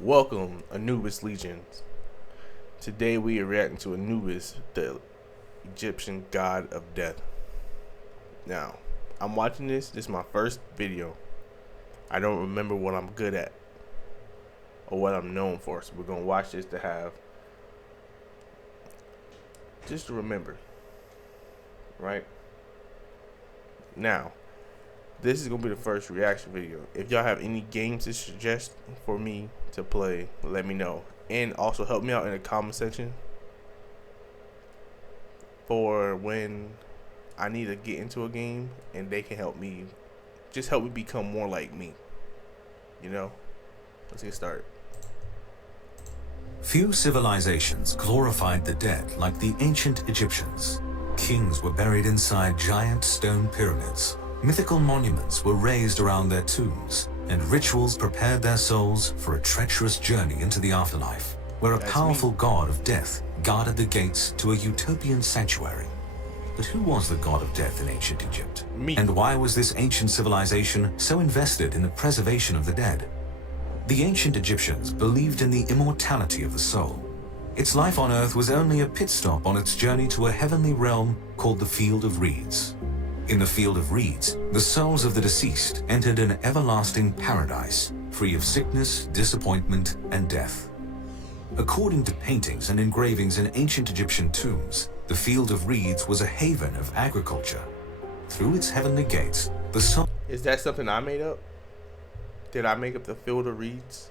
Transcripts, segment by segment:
Welcome, Anubis Legions. Today we are reacting to Anubis, the Egyptian god of death. Now, I'm watching this. This is my first video. I don't remember what I'm good at or what I'm known for. So we're going to watch this to have, just to remember. Right? Now, this is going to be the first reaction video. If y'all have any games to suggest for me to play, let me know. And also help me out in the comment section for when I need to get into a game and they can help me. Just help me become more like me. You know? Let's get started. Few civilizations glorified the dead like the ancient Egyptians. Kings were buried inside giant stone pyramids. Mythical monuments were raised around their tombs, and rituals prepared their souls for a treacherous journey into the afterlife, where a powerful god of death guarded the gates to a utopian sanctuary. But who was the god of death in ancient Egypt? And why was this ancient civilization so invested in the preservation of the dead? The ancient Egyptians believed in the immortality of the soul. Its life on earth was only a pit stop on its journey to a heavenly realm called the Field of Reeds. In the Field of Reeds, the souls of the deceased entered an everlasting paradise, free of sickness, disappointment, and death. According to paintings and engravings in ancient Egyptian tombs, the Field of Reeds was a haven of agriculture. Through its heavenly gates, the soul... Is that something I made up? Did I make up the Field of Reeds?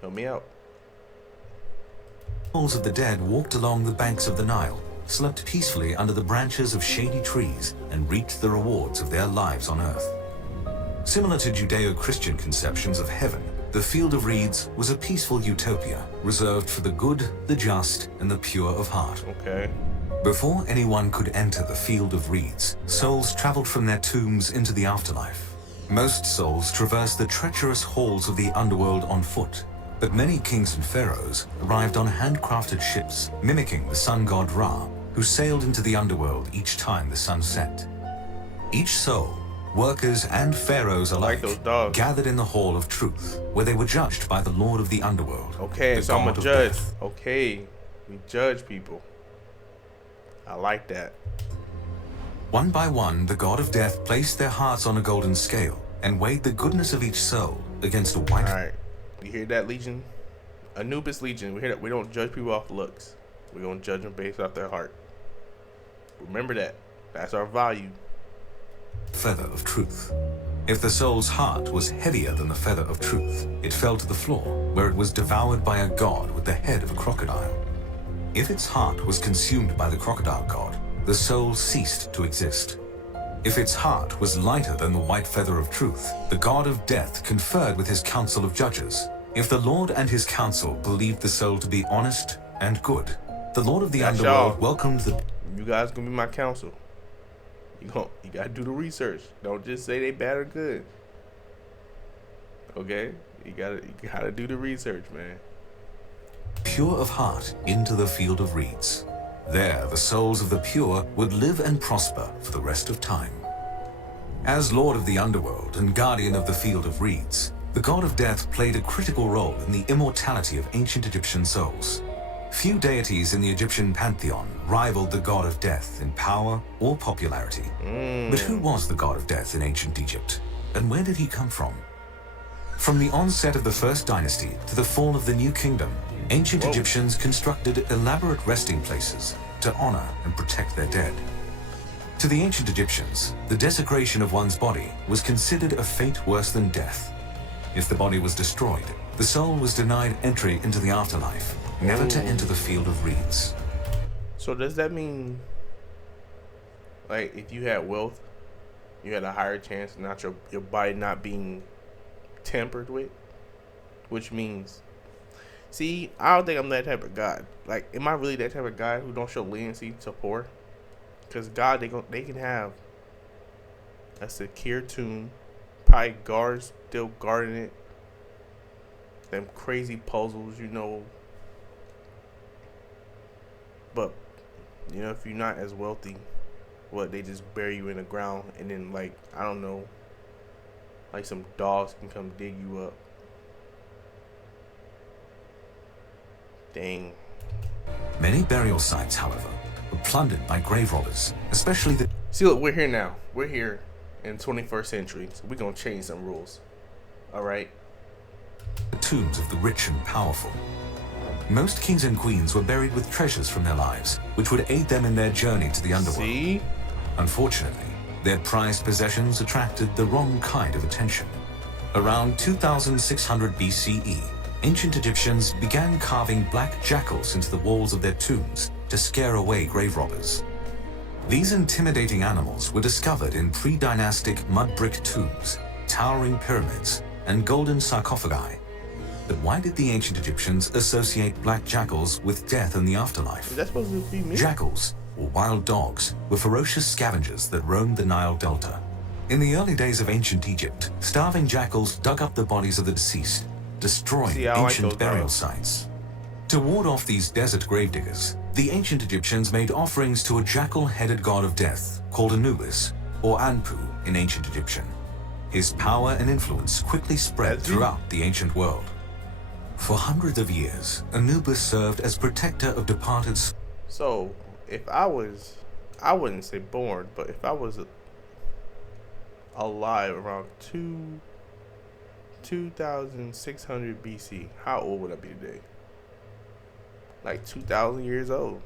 Help me out. Souls of the dead walked along the banks of the Nile, slept peacefully under the branches of shady trees, and reaped the rewards of their lives on earth. Similar to Judeo-Christian conceptions of heaven, the Field of Reeds was a peaceful utopia reserved for the good, the just, and the pure of heart. Okay. Before anyone could enter the Field of Reeds, souls traveled from their tombs into the afterlife. Most souls traversed the treacherous halls of the underworld on foot, but many kings and pharaohs arrived on handcrafted ships, mimicking the sun god Ra, who sailed into the underworld each time the sun set. Each soul, workers and pharaohs alike, gathered in the Hall of Truth, where they were judged by the Lord of the Underworld. Okay, so I'm a judge. Okay, we judge people. I like that. One by one, the god of death placed their hearts on a golden scale and weighed the goodness of each soul against a white... All right, you hear that, Legion? Anubis Legion, we hear that. We don't judge people off looks. We're going to judge them based off their heart. Remember that. That's our value. Feather of truth. If the soul's heart was heavier than the feather of truth, it fell to the floor, where it was devoured by a god with the head of a crocodile. If its heart was consumed by the crocodile god, the soul ceased to exist. If its heart was lighter than the white feather of truth, the god of death conferred with his council of judges. If the Lord and his council believed the soul to be honest and good, the Lord of the Underworld welcomed the... You guys gonna be my counsel. You gotta do the research. Don't just say they bad or good. Okay? You gotta do the research, man. Pure of heart into the Field of Reeds. There, the souls of the pure would live and prosper for the rest of time. As Lord of the Underworld and Guardian of the Field of Reeds, the god of death played a critical role in the immortality of ancient Egyptian souls. Few deities in the Egyptian pantheon rivaled the god of death in power or popularity. But who was the god of death in ancient Egypt? And where did he come from? From the onset of the first dynasty to the fall of the new kingdom, ancient Egyptians constructed elaborate resting places to honor and protect their dead. To the ancient Egyptians, the desecration of one's body was considered a fate worse than death. If the body was destroyed, the soul was denied entry into the afterlife, never to enter the Field of Reeds. So does that mean, like, if you had wealth, you had a higher chance of your body not being tampered with? Which means, see, I don't think I'm that type of God. Like, am I really that type of guy who don't show leniency to poor? Because God, they can have a secure tomb, probably guards still guarding it. Them crazy puzzles, you know. But, you know, if you're not as wealthy, what, they just bury you in the ground, and then, like, I don't know, like some dogs can come dig you up. Dang. Many burial sites, however, were plundered by grave robbers, especially the See, look, we're here now. We're here in 21st century, so we're gonna change some rules. All right. tombs of the rich and powerful. Most kings and queens were buried with treasures from their lives, which would aid them in their journey to the underworld. See? Unfortunately, their prized possessions attracted the wrong kind of attention. Around 2600 BCE, ancient Egyptians began carving black jackals into the walls of their tombs to scare away grave robbers. These intimidating animals were discovered in pre-dynastic mud brick tombs, towering pyramids, and golden sarcophagi. But why did the ancient Egyptians associate black jackals with death in the afterlife? Is that supposed to be me? Jackals, or wild dogs, were ferocious scavengers that roamed the Nile Delta. In the early days of ancient Egypt, starving jackals dug up the bodies of the deceased, destroying ancient burial sites. To ward off these desert gravediggers, the ancient Egyptians made offerings to a jackal-headed god of death called Anubis, or Anpu in ancient Egyptian. His power and influence quickly spread throughout the ancient world. For hundreds of years, Anubis served as protector of departed souls. So, if I wouldn't say born, but if I was alive around 2600 BC, how old would I be today? Like 2,000 years old.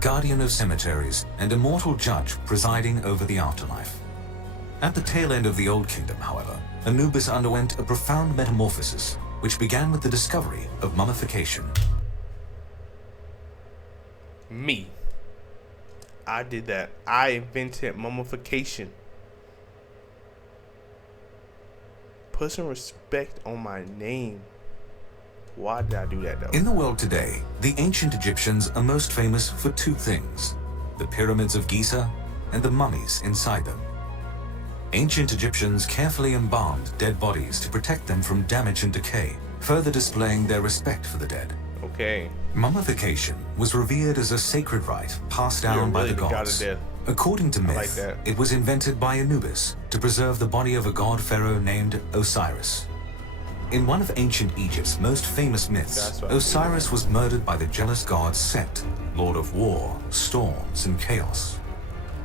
Guardian of cemeteries, and immortal judge presiding over the afterlife. At the tail end of the Old Kingdom, however, Anubis underwent a profound metamorphosis, which began with the discovery of mummification. Me. I did that. I invented mummification. Put some respect on my name. Why did I do that, though? In the world today, the ancient Egyptians are most famous for two things: the pyramids of Giza and the mummies inside them. Ancient Egyptians carefully embalmed dead bodies to protect them from damage and decay, further displaying their respect for the dead. Okay. Mummification was revered as a sacred rite passed down by the gods. According to myth, it was invented by Anubis to preserve the body of a god pharaoh named Osiris. In one of ancient Egypt's most famous myths, Osiris was murdered by the jealous god Set, lord of war, storms, and chaos.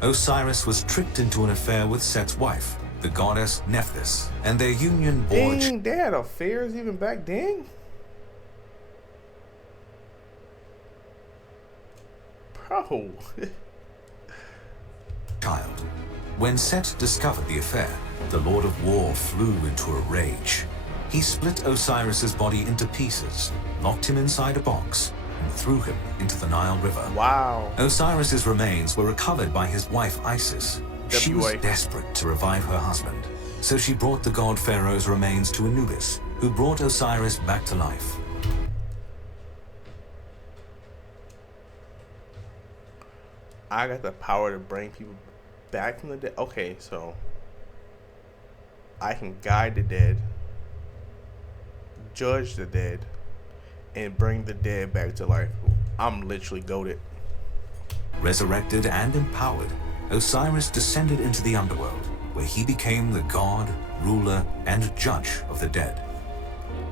Osiris was tricked into an affair with Set's wife, the goddess Nephthys, and their union bore. Dang, they had affairs even back then? Bro. Child. When Set discovered the affair, the Lord of War flew into a rage. He split Osiris's body into pieces, locked him inside a box, and threw him into the Nile River. Wow. Osiris's remains were recovered by his wife Isis. She was wife. desperate to revive her husband, so she brought the god pharaoh's remains to Anubis, who brought Osiris back to life. I got the power to bring people back from the dead. Okay, so I can guide the dead, judge the dead, and bring the dead back to life. I'm literally goated. Resurrected and empowered, Osiris descended into the underworld, where he became the god, ruler, and judge of the dead.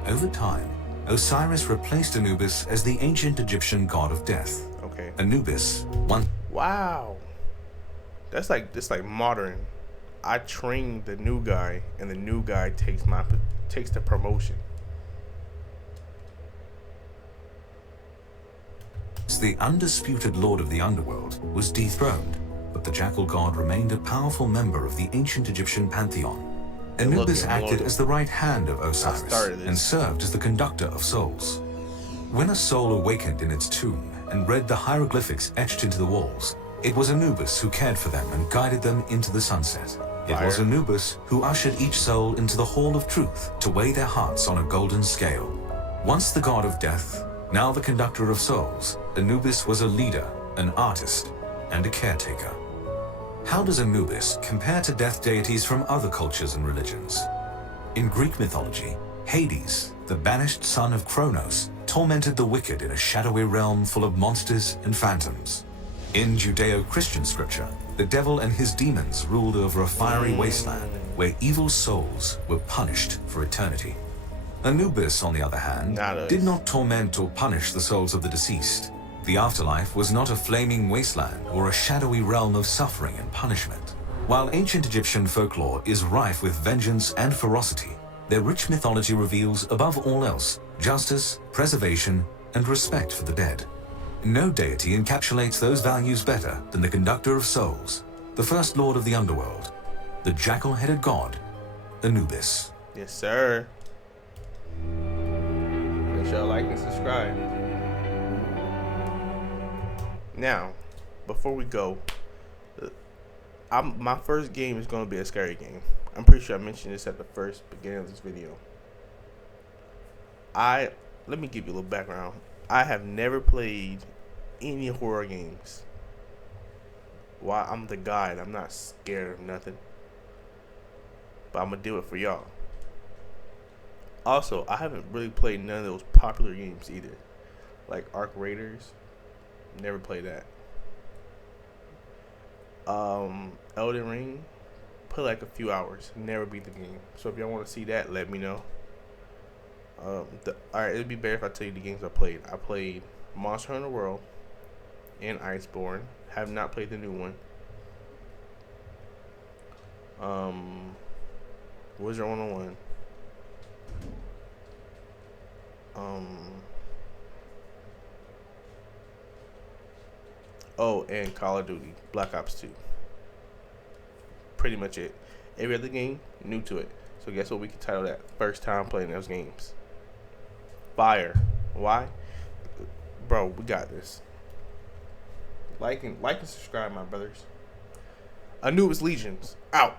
Over time, Osiris replaced Anubis as the ancient Egyptian god of death. Okay. Anubis once. Wow. That's like modern. I train the new guy, and the new guy takes the promotion. The undisputed lord of the underworld was dethroned, but the jackal god remained a powerful member of the ancient Egyptian pantheon. Anubis acted as the right hand of Osiris and served as the conductor of souls. When a soul awakened in its tomb and read the hieroglyphics etched into the walls, it was Anubis who cared for them and guided them into the sunset. It was Anubis who ushered each soul into the hall of truth to weigh their hearts on a golden scale. Once the god of death, now the conductor of souls, Anubis was a leader, an artist, and a caretaker. How does Anubis compare to death deities from other cultures and religions? In Greek mythology, Hades, the banished son of Kronos, tormented the wicked in a shadowy realm full of monsters and phantoms. In Judeo-Christian scripture, the devil and his demons ruled over a fiery wasteland where evil souls were punished for eternity. Anubis, on the other hand, Not us. did not torment or punish the souls of the deceased. The afterlife was not a flaming wasteland or a shadowy realm of suffering and punishment. While ancient Egyptian folklore is rife with vengeance and ferocity, their rich mythology reveals, above all else, justice, preservation, and respect for the dead. No deity encapsulates those values better than the conductor of souls, the first lord of the underworld, the jackal-headed god, Anubis. Yes, sir. Make sure you like and subscribe. Now, before we go, my first game is going to be a scary game. I'm pretty sure I mentioned this at the first beginning of this video. Let me give you a little background. I have never played any horror games. Why? I'm the guide. I'm not scared of nothing. But I'm going to do it for y'all. Also, I haven't really played none of those popular games either. Like Ark Raiders. Never played that. Elden Ring. Put like a few hours. Never beat the game. So if y'all want to see that, let me know. Alright, it'd be better if I tell you the games I played. I played Monster Hunter World and Iceborne. Have not played the new one. Wizard 101. Oh, and Call of Duty Black Ops 2. Pretty much it. Every other game, new to it. So guess what we can title that? First time playing those games. Fire. Why? Bro, we got this. Like and subscribe, my brothers. Anubis Legions out.